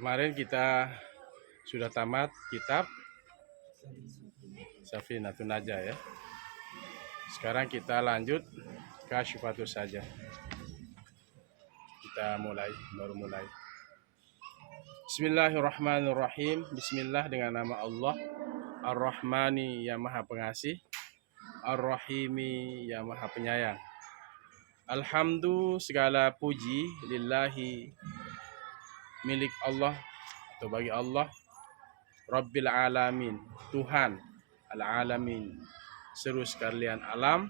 Kemarin kita sudah tamat kitab Safinatun Najah ya. Sekarang kita lanjut ke Syifatus Saja. Kita baru mulai. Bismillahirrahmanirrahim. Bismillah dengan nama Allah, Ar-Rahmani yang Maha Pengasih, Ar-Rahimi yang Maha Penyayang. Alhamdulillah, segala puji lillahi, milik Allah atau bagi Allah, Rabbil Alamin, Tuhan Al-Alamin, seluruh sekalian alam,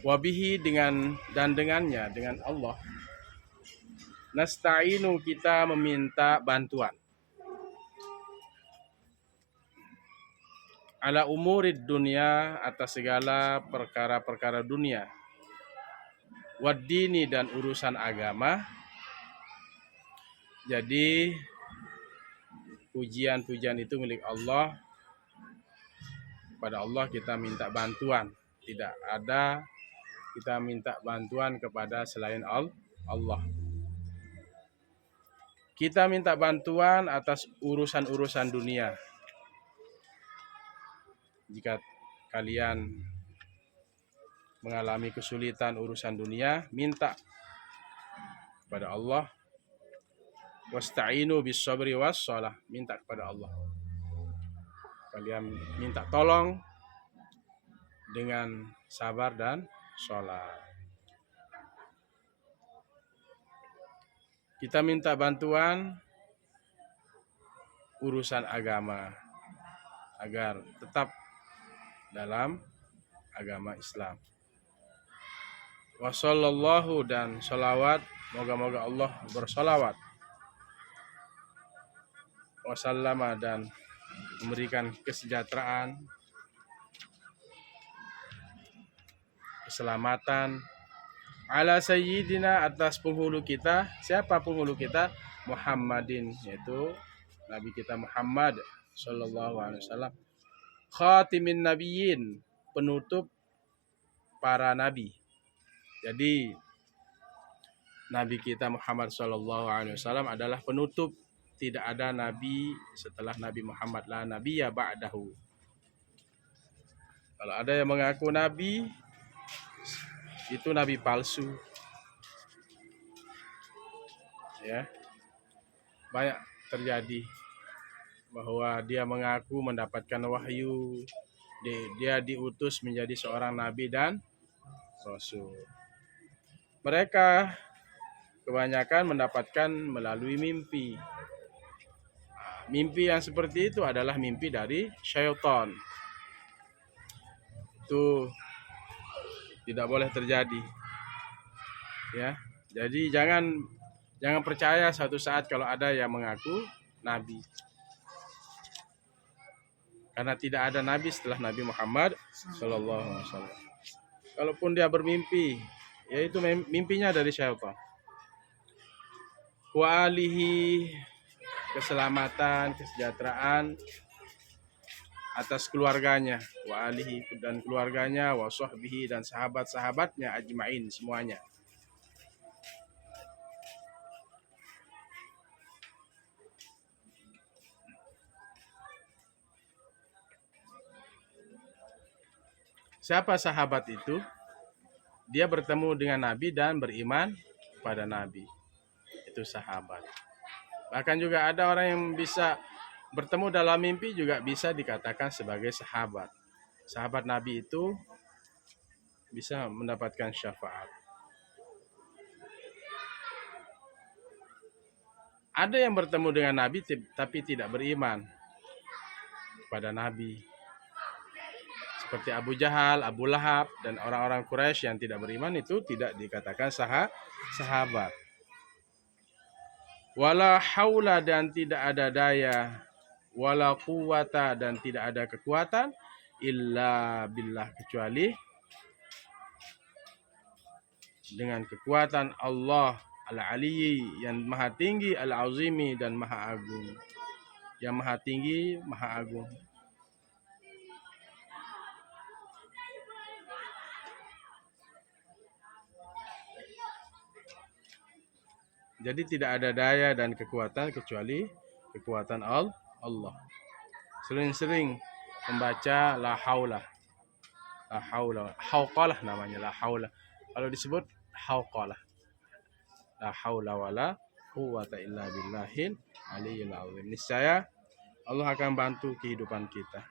wabihi dengan Allah, nasta'inu kita meminta bantuan, ala umurid dunia atas segala perkara-perkara dunia, waddini dan urusan agama. Jadi pujian-pujian itu milik Allah. Pada Allah kita minta bantuan. Tidak ada kita minta bantuan kepada selain Allah. Kita minta bantuan atas urusan-urusan dunia. Jika kalian mengalami kesulitan urusan dunia, minta kepada Allah. Wasta'inu bis sabri was shalah, minta kepada Allah. Kalian minta tolong dengan sabar dan sholat. Kita minta bantuan urusan agama agar tetap dalam agama Islam. Wassallallahu, dan sholawat, moga-moga Allah bersolawat, wasallama, dan memberikan kesejahteraan, keselamatan, ala sayyidina, atas penghulu kita. Siapa penghulu kita? Muhammadin, yaitu Nabi kita Muhammad sallallahu alaihi wasallam, khatimin nabiyyin, penutup para nabi. Jadi Nabi kita Muhammad sallallahu alaihi wasallam adalah penutup. Tidak ada nabi setelah Nabi Muhammad, la nabiyya ba'dahu. Kalau ada yang mengaku nabi, itu nabi palsu. Ya. Banyak terjadi bahwa dia mengaku mendapatkan wahyu, dia diutus menjadi seorang nabi dan rasul. Mereka kebanyakan mendapatkan melalui mimpi. Mimpi yang seperti itu adalah mimpi dari syaitan. Itu tidak boleh terjadi. Ya. Jadi jangan percaya suatu saat kalau ada yang mengaku nabi. Karena tidak ada nabi setelah Nabi Muhammad sallallahu alaihi wasallam. Kalaupun dia bermimpi, yaitu mimpinya dari syaitan. Wa alihi, keselamatan, kesejahteraan atas keluarganya, wa alihi, dan keluarganya, wa sahbihi, dan sahabat-sahabatnya ajmain, semuanya. Siapa sahabat itu? Dia bertemu dengan Nabi dan beriman pada Nabi. Itu sahabat. Bahkan juga ada orang yang bisa bertemu dalam mimpi juga bisa dikatakan sebagai sahabat. Sahabat Nabi itu bisa mendapatkan syafaat. Ada yang bertemu dengan Nabi tapi tidak beriman kepada Nabi. Seperti Abu Jahal, Abu Lahab, dan orang-orang Quraisy yang tidak beriman, itu tidak dikatakan sahabat. Wala haula, dan tidak ada daya, wala quwwata, dan tidak ada kekuatan, illa billah, kecuali dengan kekuatan Allah Al-Aliyyi, yang maha tinggi, Al-Azimi, dan maha agung. Yang maha tinggi, maha agung. Jadi tidak ada daya dan kekuatan kecuali kekuatan Allah. Sering-sering membaca la haula. La haula. Hauqalah namanya, la haula. Kalau disebut hauqalah. La haula wala quwwata illa billahil aliyil azim. Niscaya Allah akan bantu kehidupan kita.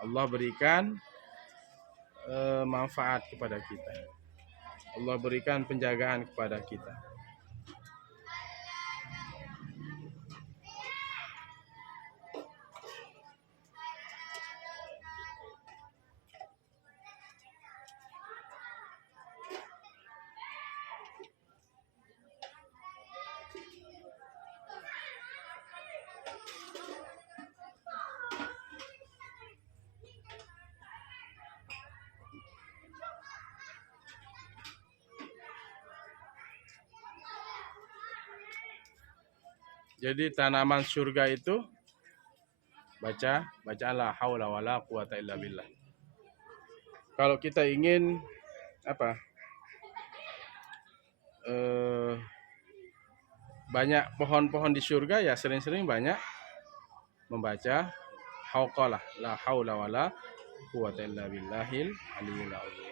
Allah berikan manfaat kepada kita. Allah berikan penjagaan kepada kita. Jadi tanaman surga itu baca la haula wala quwata illa billah. Kalau kita ingin banyak pohon-pohon di surga, ya sering-sering banyak membaca hauqalah, la haula wala quwata illa billahil aliyil azim.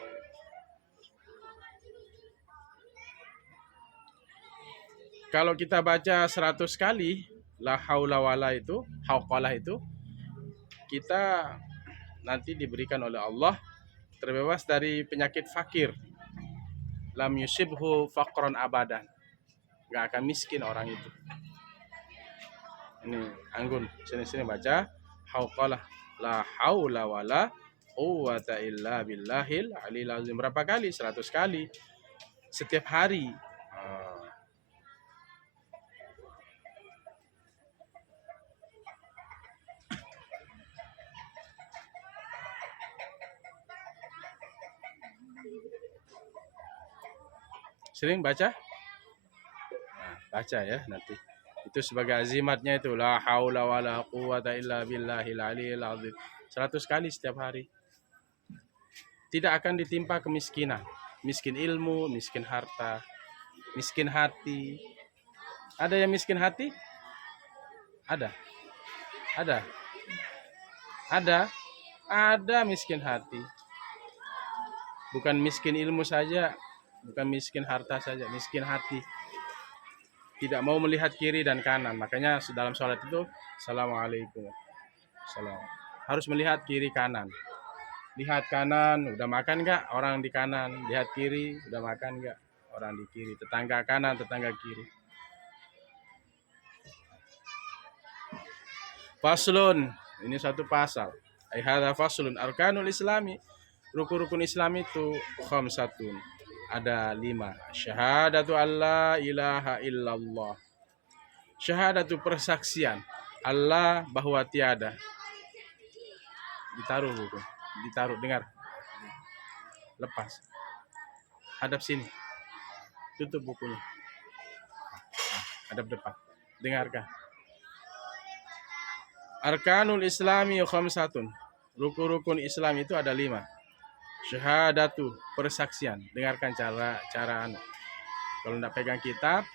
Kalau kita baca 100 kali la haula wala itu, hauqalah itu, kita nanti diberikan oleh Allah terbebas dari penyakit fakir. Lam yusibhu faqron abadan. Nggak akan miskin orang itu. Ini Anggun, sini-sini baca hauqalah la haula wala quwwata illa billahil aliyil azim. Berapa kali? 100 kali setiap hari. Sering baca? Nah, baca ya nanti. Itu sebagai azimatnya itu la haula wala quwwata illa billahil aliyil azim. 100 kali setiap hari. Tidak akan ditimpa kemiskinan. Miskin ilmu, miskin harta, miskin hati. Ada yang miskin hati? Ada. Ada. Ada. Ada miskin hati. Bukan miskin ilmu saja, bukan miskin harta saja, miskin hati. Tidak mau melihat kiri dan kanan. Makanya dalam sholat itu assalamualaikum. Salam. Harus melihat kiri kanan. Lihat kanan, udah makan nggak orang di kanan. Lihat kiri, udah makan nggak orang di kiri. Tetangga kanan, tetangga kiri. Faslun, ini satu pasal. Hadza faslun arkanul islami. Rukun-rukun Islam itu khamsatun. Ada 5. Syahadatu alla ilaha illallah. Syahadatu persaksian Allah bahwa tiada. Ditaruh buku. Ditaruh, dengar. Lepas. Hadap sini. Tutup bukunya. Hadap depan. Dengarkan. Arkanul islami khamsatun. Rukun-rukun Islam itu ada 5. Syahadatu persaksian. Dengarkan cara kalau tidak pegang kitab,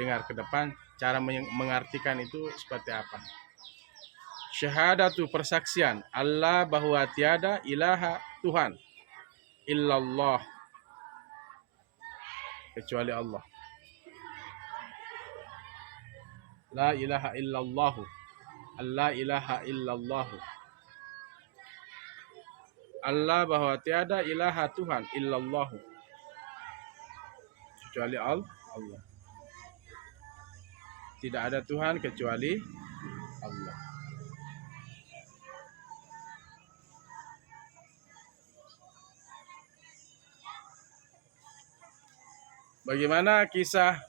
dengar ke depan cara mengartikan itu seperti apa. Syahadatu persaksian Allah bahwa tiada ilaha Tuhan illallah kecuali Allah. La ilaha illallahu. Allah ilaha illallahu. Allah bahwa tiada ilaha Tuhan illallahu kecuali Allah. Tidak ada Tuhan kecuali Allah. Bagaimana kisah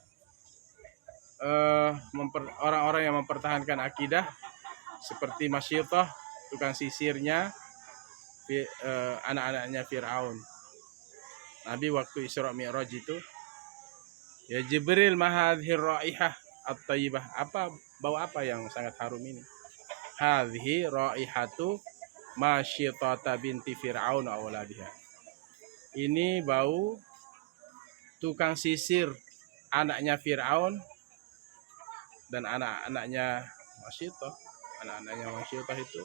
orang-orang yang mempertahankan akidah seperti Masyidah, tukang sisirnya, anak-anaknya Fir'aun. Nabi waktu Isra Mi'raj itu, ya Jibril mahadhir raihah at-tayyibah. Bau apa yang sangat harum ini? Hadhi raihatu Masyidah binti Fir'aun awladiha. Ini bau tukang sisir anaknya Fir'aun dan anak-anaknya Masyitoh. Anak-anaknya Masyitoh itu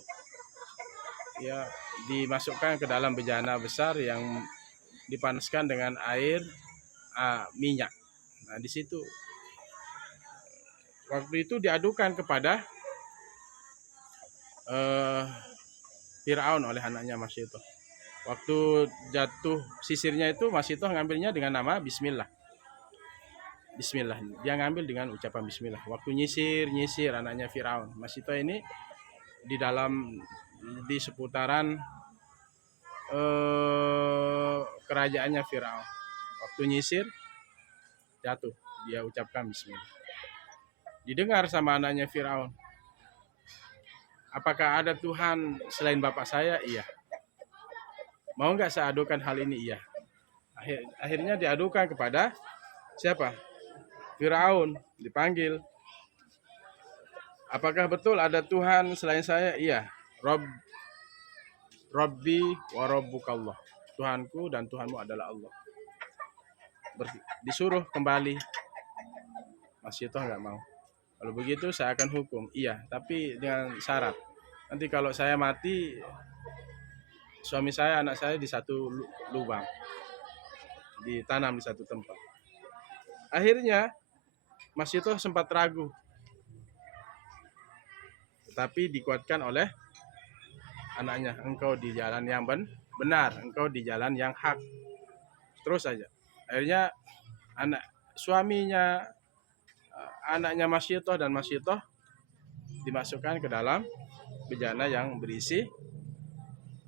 ya dimasukkan ke dalam bejana besar yang dipanaskan dengan air minyak. Nah, di situ waktu itu diadukan kepada Fir'aun oleh anaknya Masyitoh. Waktu jatuh sisirnya itu Masyitoh ngambilnya dengan nama Bismillah. Bismillah. Dia ngambil dengan ucapan Bismillah. Waktu nyisir anaknya Fir'aun. Masyitoh ini di seputaran kerajaannya Fir'aun. Waktu nyisir jatuh, dia ucapkan Bismillah. Didengar sama anaknya Fir'aun. Apakah ada Tuhan selain bapak saya? Iya. Mau nggak saya adukan hal ini? Iya. Akhirnya diadukan kepada siapa? Fir'aun. Dipanggil. Apakah betul ada Tuhan selain saya? Iya. Rabbi wa rabbukallah. Tuhanku dan Tuhanmu adalah Allah. Disuruh kembali. Masyitoh nggak mau. Kalau begitu saya akan hukum. Iya, tapi dengan syarat. Nanti kalau saya mati, suami saya, anak saya di satu lubang. Ditanam di satu tempat. Akhirnya Masyitoh sempat ragu. Tetapi dikuatkan oleh anaknya. Engkau di jalan yang benar. Engkau di jalan yang hak. Terus saja. Akhirnya suaminya, anaknya Masyitoh dan Masyitoh dimasukkan ke dalam bejana yang berisi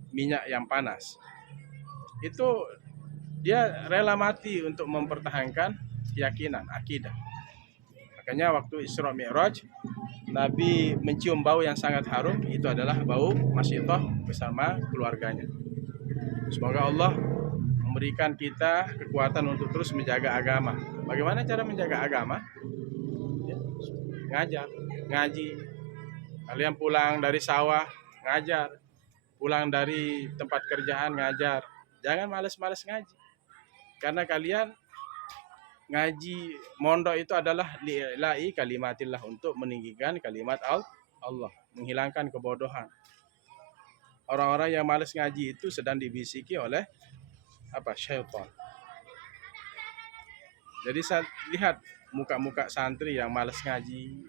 minyak yang panas. Itu dia rela mati untuk mempertahankan keyakinan, akidah. Makanya waktu Isra Mi'raj, Nabi mencium bau yang sangat harum. Itu adalah bau Masyitoh bersama keluarganya. Semoga Allah memberikan kita kekuatan untuk terus menjaga agama. Bagaimana cara menjaga agama? Ngajar, ngaji. Kalian pulang dari sawah, ngajar. Pulang dari tempat kerjaan, ngajar. Jangan malas-malas ngaji. Karena kalian ngaji mondok itu adalah li'la'i kalimatillah, untuk meninggikan kalimat Allah, menghilangkan kebodohan. Orang-orang yang malas ngaji itu sedang dibisiki oleh syaitan. Jadi saya lihat muka-muka santri yang malas ngaji,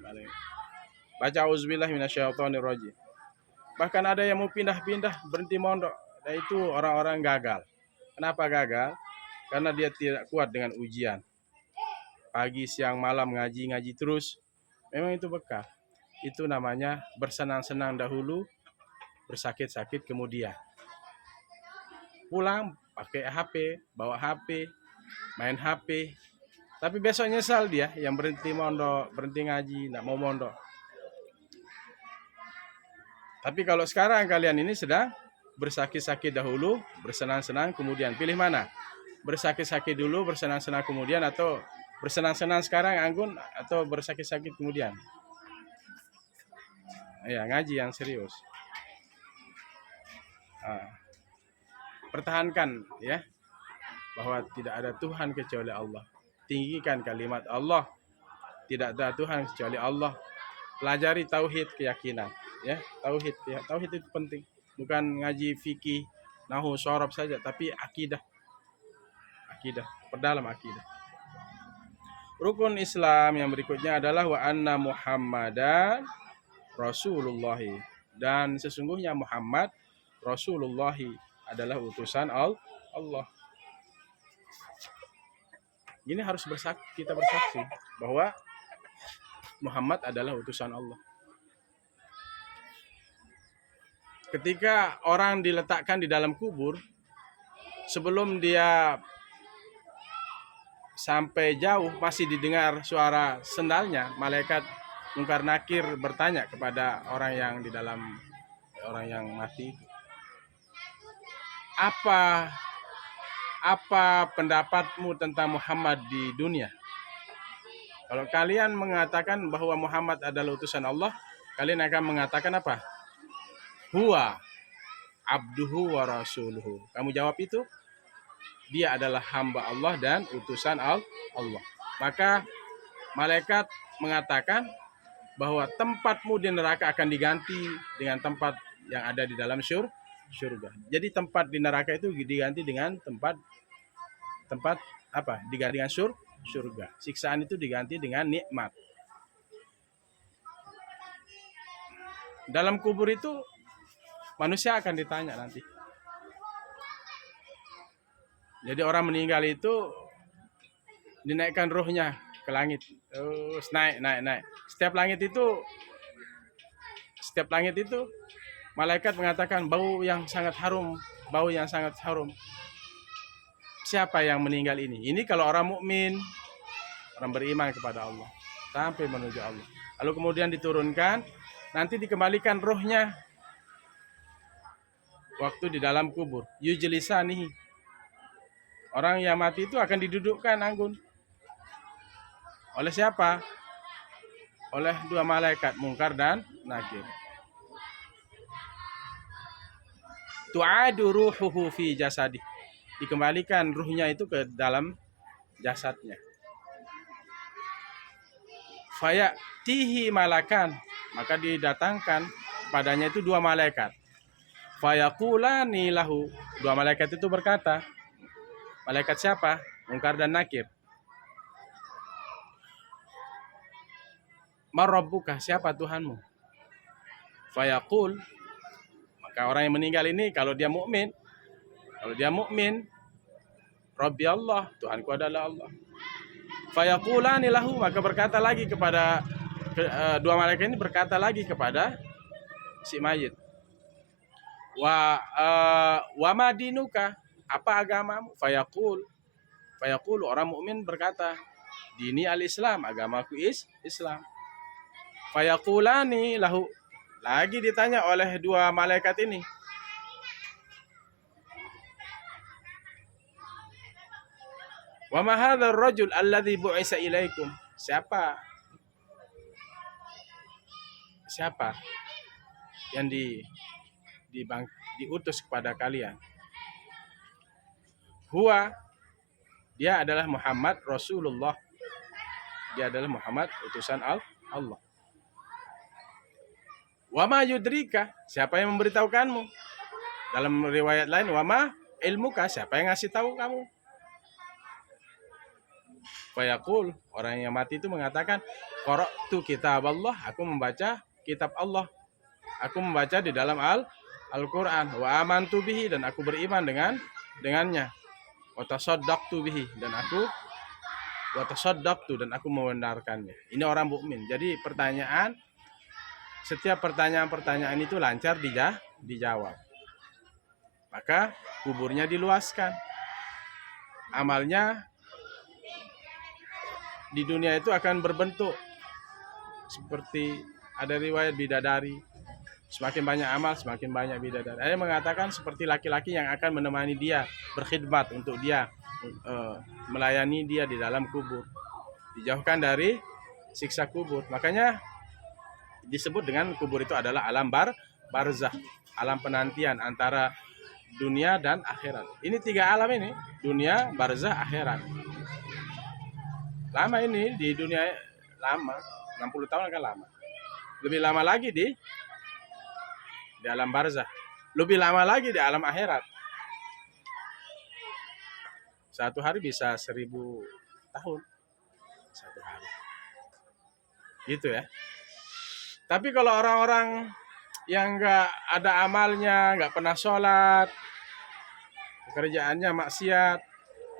baca auzubillahi minasyaitonirrajim. Bahkan ada yang mau pindah-pindah, berhenti mondok. Dan itu orang-orang gagal. Kenapa gagal? Karena dia tidak kuat dengan ujian. Pagi, siang, malam ngaji terus. Memang itu bekal. Itu namanya bersenang-senang dahulu, bersakit-sakit kemudian. Pulang pakai HP, bawa HP, main HP. Tapi besok nyesal dia yang berhenti mondok, berhenti ngaji, nggak mau mondok. Tapi kalau sekarang kalian ini sedang bersakit-sakit dahulu, bersenang-senang kemudian. Pilih mana? Bersakit-sakit dulu, bersenang-senang kemudian, atau bersenang-senang sekarang anggun, atau bersakit-sakit kemudian? Ya, ngaji yang serius. Pertahankan ya, bahwa tidak ada Tuhan kecuali Allah. Tinggikan kalimat Allah. Tidak ada Tuhan kecuali Allah. Pelajari tauhid, keyakinan ya. Tauhid itu penting. Bukan ngaji fikih, nahu, syarab saja, tapi akidah. Perdalam akidah. Rukun Islam yang berikutnya adalah wa anna Muhammadan Rasulullah, dan sesungguhnya Muhammad Rasulullah adalah utusan Allah. Ini harus kita bersaksi bahwa Muhammad adalah utusan Allah. Ketika orang diletakkan di dalam kubur, sebelum dia sampai jauh masih didengar suara sendalnya, malaikat Munkar Nakir bertanya kepada orang yang di dalam, orang yang mati, apa pendapatmu tentang Muhammad di dunia? Kalau kalian mengatakan bahwa Muhammad adalah utusan Allah, kalian akan mengatakan apa? Huwa abduhu wa rasuluhu. Kamu jawab itu, dia adalah hamba Allah dan utusan Allah. maka malaikat mengatakan bahwa tempatmu di neraka akan diganti dengan tempat yang ada di dalam surga. Jadi tempat di neraka itu diganti dengan tempat tempat apa? Diganti dengan surga. Siksaan itu diganti dengan nikmat. Dalam kubur itu manusia akan ditanya nanti. Jadi orang meninggal itu dinaikkan ruhnya ke langit. Terus naik. Setiap langit itu malaikat mengatakan bau yang sangat harum. Siapa yang meninggal ini? Ini kalau orang mukmin, orang beriman kepada Allah sampai menuju Allah. Lalu kemudian diturunkan, nanti dikembalikan rohnya waktu di dalam kubur. Yujlisanihi. Orang yang mati itu akan didudukkan, Anggun. Oleh siapa? Oleh dua malaikat, Mungkar dan Nakir. Tu'adu ruhuhu fi jasadi. Dikembalikan ruhnya itu ke dalam jasadnya. Fayatihi malakan, maka didatangkan padanya itu dua malaikat. Fayaqulani lahu, dua malaikat itu berkata, malaikat siapa? Mungkar dan Nakir. Marabbuka, siapa Tuhanmu? Fayaqul, maka orang yang meninggal ini kalau dia mukmin, Rabbi Allah, Tuhanku adalah Allah. Fayaqulani lahu, maka berkata lagi kepada dua malaikat ini berkata lagi kepada si mayit. Wa madinuka, apa agamamu? Fayaqul, orang mukmin berkata, dini al-Islam, agamaku Islam. Fayaqulani lahu, lagi ditanya oleh dua malaikat ini. Wa ma hadzal rajul alladzi bu'isa ilaikum? Siapa yang diutus kepada kalian? Huwa, dia adalah Muhammad Rasulullah. Dia adalah Muhammad utusan Allah. Wa ma yudrika, siapa yang memberitahukanmu? Dalam riwayat lain, wa ma ilmuka, siapa yang ngasih tahu kamu? Fayaqul, orang yang mati itu mengatakan, qara'tu kitab Allah, aku membaca kitab Allah. Aku membaca di dalam Al-Qur'an, wa amantu bihi, dan aku beriman dengannya. Wa tasaddaqtu bihi, dan aku membenarkannya. Ini orang mukmin. Jadi setiap pertanyaan itu lancar dijawab. Maka kuburnya diluaskan. Amalnya di dunia itu akan berbentuk seperti ada riwayat bidadari. Semakin banyak amal, semakin banyak bidadari. Ada yang mengatakan seperti laki-laki yang akan menemani dia, berkhidmat untuk dia, melayani dia di dalam kubur. Dijauhkan dari siksa kubur. Makanya disebut dengan kubur itu adalah alam barzah, alam penantian antara dunia dan akhirat. Ini tiga alam ini, dunia, barzah, akhirat. Lama ini di dunia, lama, 60 tahun kan lama. Lebih lama lagi di alam barzah. Lebih lama lagi di alam akhirat. Satu hari bisa 1000 tahun. Satu hari. Gitu ya. Tapi kalau orang-orang yang nggak ada amalnya, nggak pernah sholat, pekerjaannya maksiat,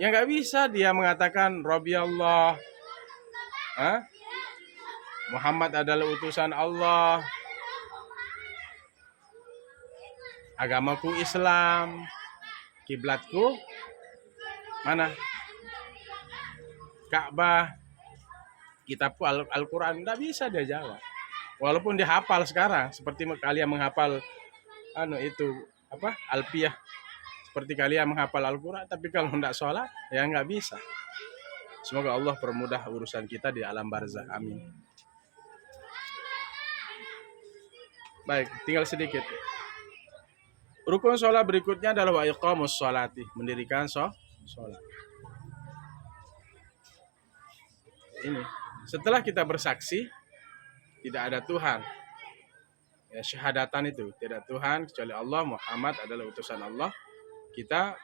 ya nggak bisa dia mengatakan Rabbi Allah, Muhammad adalah utusan Allah, agamaku Islam, kiblatku mana? Ka'bah, kitabku Al-Quran. Nggak bisa dia jawab. Walaupun dia hafal sekarang, seperti kalian menghafal Alpiyah, seperti kalian menghafal Al-Quran, tapi kalau tidak sholat, ya nggak bisa. Semoga Allah permudah urusan kita di alam barzah. Amin. Baik, tinggal sedikit. Rukun sholat berikutnya adalah wa iqamus sholati, mendirikan sholat. ini. Setelah kita bersaksi tidak ada Tuhan, ya, syahadatan itu tidak Tuhan kecuali Allah, Muhammad adalah utusan Allah, kita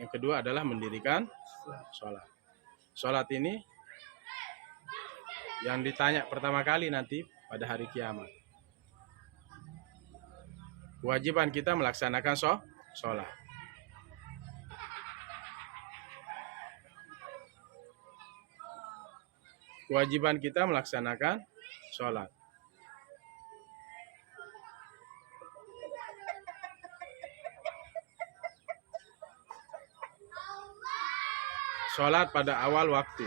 yang kedua adalah mendirikan sholat. Sholat ini yang ditanya pertama kali nanti pada hari kiamat. Kewajiban kita melaksanakan sholat. Kewajiban kita melaksanakan sholat. Sholat pada awal waktu.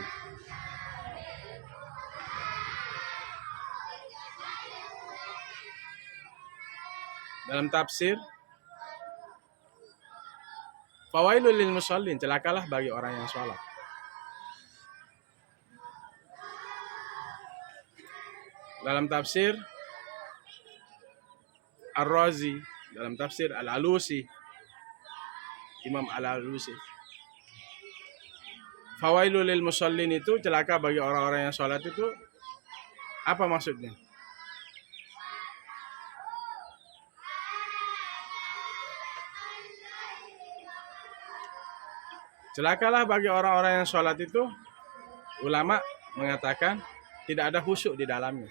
Dalam tafsir, fawailul lil musallin, celakalah bagi orang yang sholat. Dalam tafsir Ar-Razi, dalam tafsir Al-Alusi, Imam Al-Alusi, fawailul lil musallin itu celaka bagi orang-orang yang sholat itu apa maksudnya? Celakalah bagi orang-orang yang sholat itu, ulama mengatakan tidak ada khusyuk di dalamnya.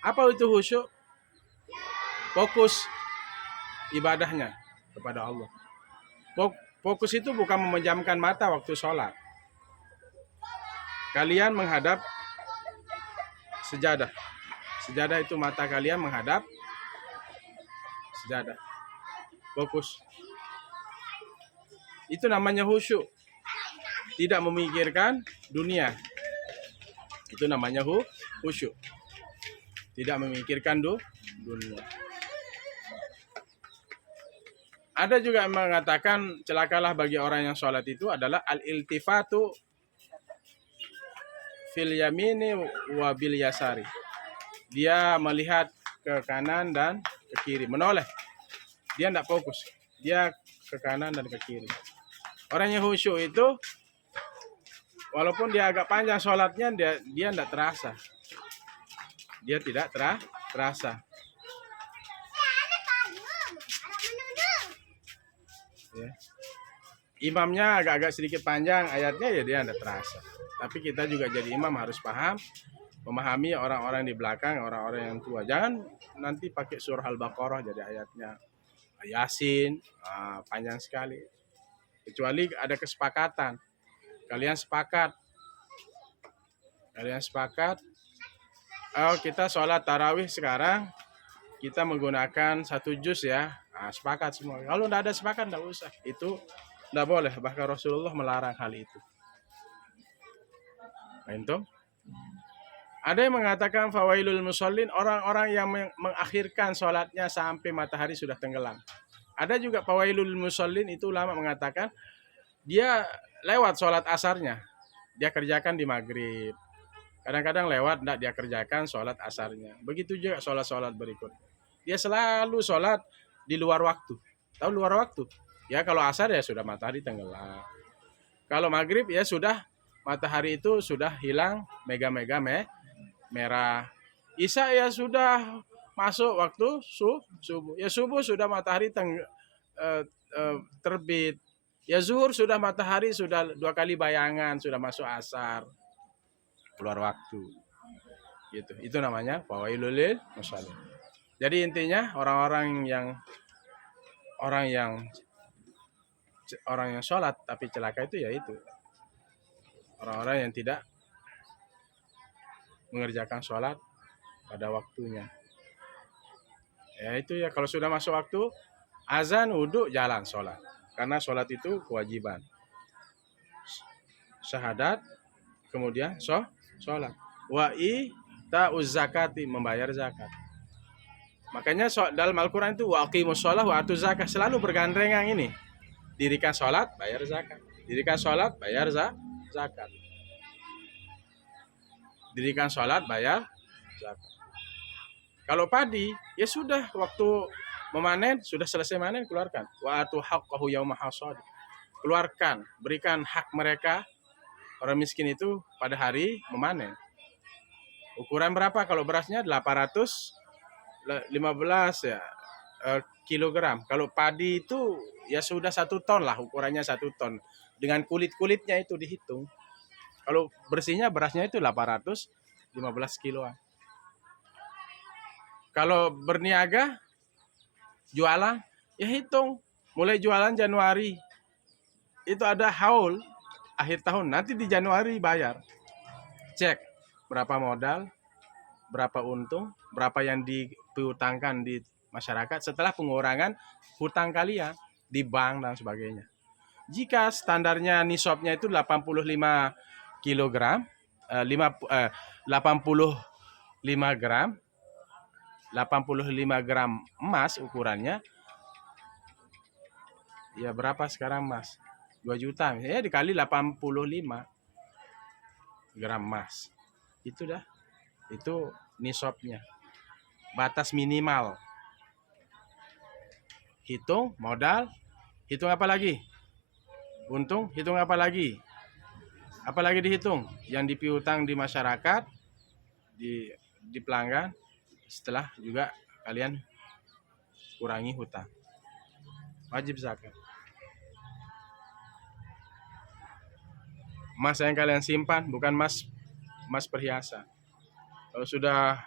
Apa itu khusyuk? Fokus ibadahnya kepada Allah. Fokus itu bukan memejamkan mata waktu sholat. Kalian menghadap sejadah. Sejadah itu mata kalian menghadap sejadah. Fokus. Itu namanya khusyuk. Tidak memikirkan dunia. Itu namanya khusyuk. Tidak memikirkan dunia. Ada juga yang mengatakan celakalah bagi orang yang sholat itu adalah al-iltifatu fil yamini wa bil yasari. Dia melihat ke kanan dan ke kiri, menoleh. Dia tidak fokus. Dia ke kanan dan ke kiri. Orang yang khusyuk itu walaupun dia agak panjang sholatnya, dia tidak terasa. Dia tidak terasa. Ya. Imamnya agak-agak sedikit panjang ayatnya, ya dia tidak terasa. Tapi kita juga jadi imam harus paham, memahami orang-orang di belakang, orang-orang yang tua. Jangan nanti pakai surah Al-Baqarah jadi ayatnya Yasin, panjang sekali. Kecuali ada kesepakatan. Kalian sepakat. Oh, kita sholat tarawih sekarang kita menggunakan 1 juz ya. Sepakat semua. Kalau tidak ada sepakat tidak usah. Itu tidak boleh. Bahkan Rasulullah melarang hal itu. Itu. Ada yang mengatakan fawailul musallin, orang-orang yang mengakhirkan sholatnya sampai matahari sudah tenggelam. Ada juga fawailul musallin, itu ulama mengatakan dia lewat sholat asarnya, dia kerjakan di maghrib. Kadang-kadang lewat, tidak dia kerjakan sholat asarnya. Begitu juga sholat-sholat berikut. Dia selalu sholat di luar waktu. Tahu luar waktu? Ya kalau asar ya sudah matahari tenggelam. Kalau maghrib ya sudah matahari itu sudah hilang mega-mega merah. Isya ya sudah masuk waktu subuh. Ya subuh sudah matahari terbit. Ya zuhur sudah matahari sudah 2 kali bayangan, sudah masuk asar. Keluar waktu. Gitu. Itu namanya fawailul lil musallin. Jadi intinya orang yang sholat tapi celaka itu ya itu. Orang-orang yang tidak mengerjakan sholat pada waktunya. Ya itu ya, kalau sudah masuk waktu azan, wudhu, jalan sholat. Karena sholat itu kewajiban. Syahadat, kemudian sholat. Wa'i ta'uz zakati, membayar zakat. Makanya dalam Al-Quran itu waqimus sholat wa atuz zakat, selalu bergandengan ini. Dirikan sholat, bayar zakat. Dirikan sholat, bayar zakat. Dirikan sholat, bayar zakat. Kalau padi, ya sudah waktu memanen, sudah selesai manen, keluarkan. Wa atu haqqahu yauma hasad. Keluarkan, berikan hak mereka Orang miskin itu pada hari memanen. Ukuran berapa? Kalau berasnya 815 ya kilogram. Kalau padi itu ya sudah 1 ton lah, ukurannya 1 ton. Dengan kulit-kulitnya itu dihitung. Kalau bersihnya berasnya itu 815 kiloan. Kalau berniaga, jualan, ya hitung. Mulai jualan Januari. Itu ada haul akhir tahun. Nanti di Januari bayar. Cek berapa modal, berapa untung, berapa yang diutangkan di masyarakat setelah pengurangan hutang kalian di bank dan sebagainya. Jika standarnya nisabnya itu 85 kilogram, 85 gram, 85 gram emas ukurannya, ya berapa sekarang emas? 2 juta, ya dikali 85 gram emas. Itu dah. Itu nisabnya. Batas minimal. Hitung modal, hitung apa lagi? Untung, hitung apa lagi? Apa lagi dihitung? Yang dipiutang di masyarakat, di pelanggan, setelah juga kalian kurangi hutang. Wajib zakat. Emas yang kalian simpan bukan emas perhiasan. Kalau sudah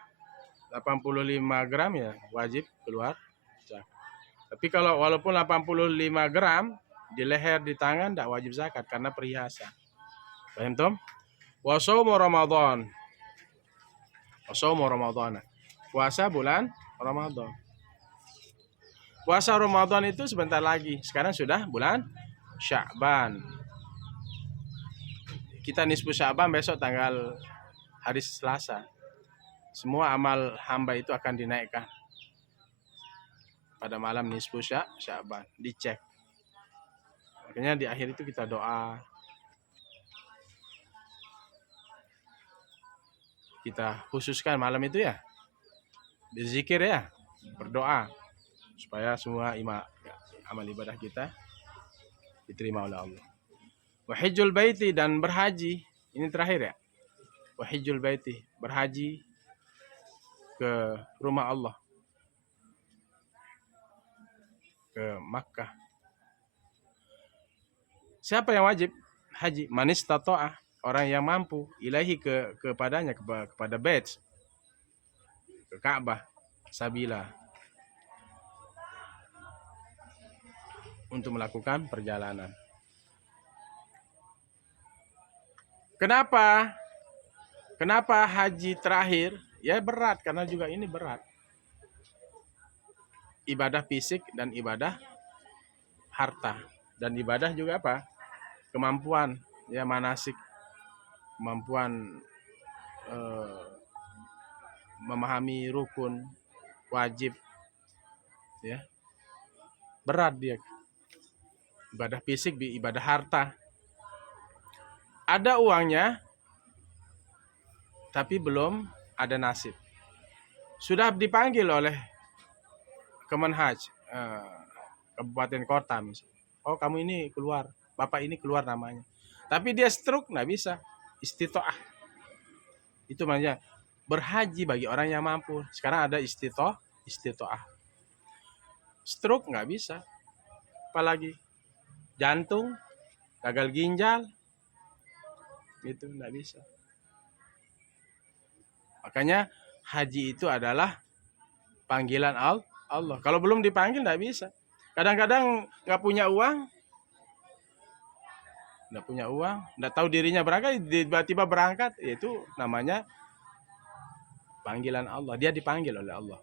85 gram ya wajib keluar zakat. Tapi kalau walaupun 85 gram di leher, di tangan tidak wajib zakat karena perhiasan. Paham tom? Wa shaumu Ramadan. Wa shaumu Ramadan. Puasa bulan Ramadan. Puasa Ramadan itu sebentar lagi. Sekarang sudah bulan Sya'ban. Kita nisfu Sya'ban besok tanggal hari Selasa. Semua amal hamba itu akan dinaikkan pada malam nisfu Sya'ban. Dicek. Makanya di akhir itu kita doa. Kita khususkan malam itu ya. Berzikir ya. Berdoa. Supaya semua amal ibadah kita diterima oleh Allah. Wahijjul baiti, dan berhaji. Ini terakhir ya. Wahijjul baiti, berhaji ke rumah Allah, ke Makkah. Siapa yang wajib haji? Man istata'a, orang yang mampu, ilahi kepadanya, kepada bait, ke Ka'bah, sabila, untuk melakukan perjalanan. Kenapa haji terakhir? Ya berat, karena juga ini berat. Ibadah fisik dan ibadah harta. Dan ibadah juga apa? Kemampuan, ya manasik. Kemampuan memahami rukun, wajib. Ya. Berat dia. Ibadah fisik, ibadah harta. Ada uangnya, tapi belum ada nasib. Sudah dipanggil oleh Kemenhaj, kabupaten kota misalnya. Oh kamu ini keluar, bapak ini keluar namanya. Tapi dia stroke, nggak bisa. Istitoah. Itu namanya berhaji bagi orang yang mampu. Sekarang ada istitoah. Stroke nggak bisa. Apalagi jantung, gagal ginjal, itu nggak bisa. Makanya haji itu adalah panggilan Allah. Kalau belum dipanggil nggak bisa. Kadang-kadang nggak punya uang, nggak tahu dirinya berangkat, tiba-tiba berangkat, itu namanya panggilan Allah. Dia dipanggil oleh Allah.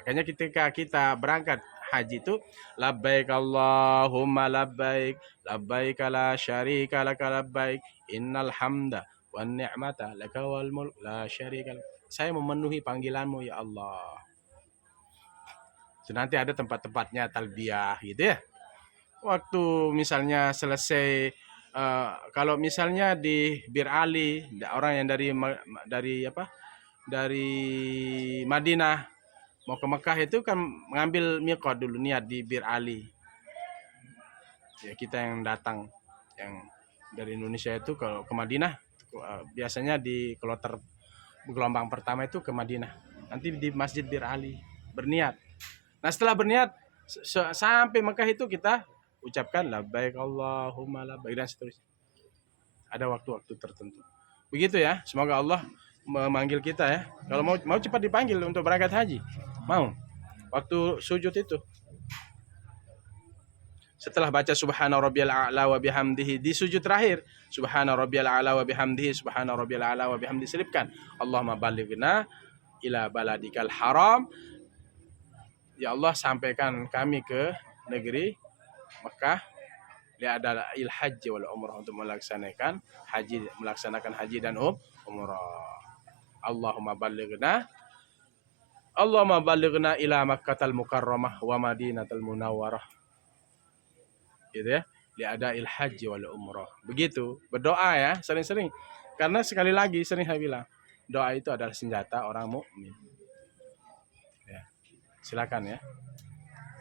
Makanya ketika kita berangkat haji itu, labbaik Allahumma labbaik, labbaik la syarika laka labbaik, innal hamda wan ni'mata laka wal mulk la syarika lak. Saya memenuhi panggilanmu ya Allah. Nanti ada tempat-tempatnya talbiyah gitu ya. Waktu misalnya selesai, kalau misalnya di Bir Ali, orang yang dari Madinah mau ke Mekah itu kan mengambil miqat dulu, niat di Bir Ali. Ya kita yang datang, yang Dari Indonesia itu kalau ke Madinah biasanya di kloter gelombang pertama itu ke Madinah. Nanti di Masjid Bir Ali berniat. Nah setelah berniat sampai Mekah itu kita ucapkan labbaik Allahumma labbaik dan seterusnya. Ada waktu-waktu tertentu. Begitu ya. Semoga Allah memanggil kita ya. Kalau mau cepat dipanggil untuk berangkat haji. Mau. Waktu sujud itu. Setelah baca subhana rabbiyal a'la wa bihamdihi di sujud terakhir, subhana rabbiyal a'la wa bihamdihi, subhana rabbiyal a'la wa bihamdihi, selipkan Allahumma balighna ila baladikal haram. Ya Allah, sampaikan kami ke negeri Mekah li'ada il haji wal umrah, untuk melaksanakan haji dan umrah. Allahumma balighna ila Makkahal Mukarramah wa Madinatul Munawwarah. Gitu ya. Li'ada il haji wal umrah. Begitu, berdoa ya, sering-sering. Karena sekali lagi sering saya bilang, doa itu adalah senjata orang mukmin. Ya. Silakan ya.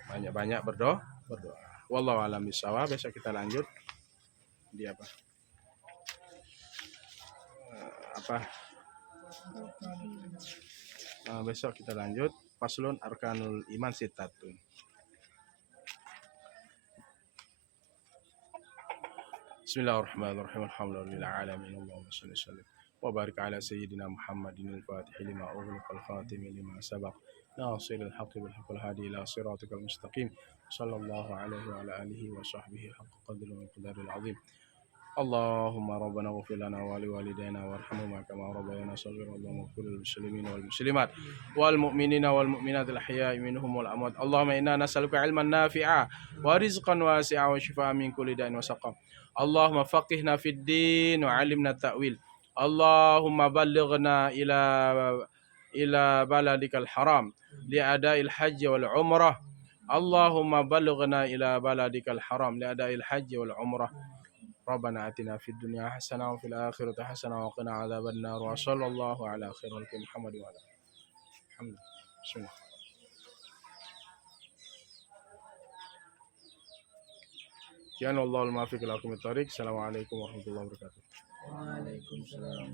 Banyak-banyak berdoa. Wallahu a'lam bishawab. Besok kita lanjut di apa? Besok kita lanjut faslun arkanul iman sittatun. Bismillahirrahmanirrahim. Alhamdulillahi alamin. Allahumma shalli wa sallim wa barik ala sayyidina Muhammadin al-fatih lima ughliqa al-khatim lima sabaq nasiril haqqi bil haqqil hadi ila siratikal mustaqim. Sallallahu alaihi wa ala alihi wa sahbihi haqqa qadri wa miqdaril azim. Allahumma rabbana ighfir lana wa liwalidayna warhamhuma kama rabbayana shaghira. Allahumma ighfir lil muslimina wal muslimat wal mu'minina wal mu'minat al ahya'i minhum wal amwat. Allahumma inna nas'aluka ilman nafi'a wa rizqan wasi'a wa shifaa'an min kulli da'in wa saqam. Allahumma faqihna fid din wa 'allimna ta'wil. Allahumma ballighna ila baladikal haram li'ada'il hajji wal umrah. Allahumma ballighna ila baladikal haram li'ada'il hajji wal umrah. ربنا آتنا في الدنيا حسنة وفي الآخرة حسنة وقنا عذاب النار وصلى الله على خير خلق محمد وعلى آله الحمد لله. بسم الله. كان الله الموفق لكم الطريق. السلام عليكم ورحمة الله وبركاته. وعليكم السلام.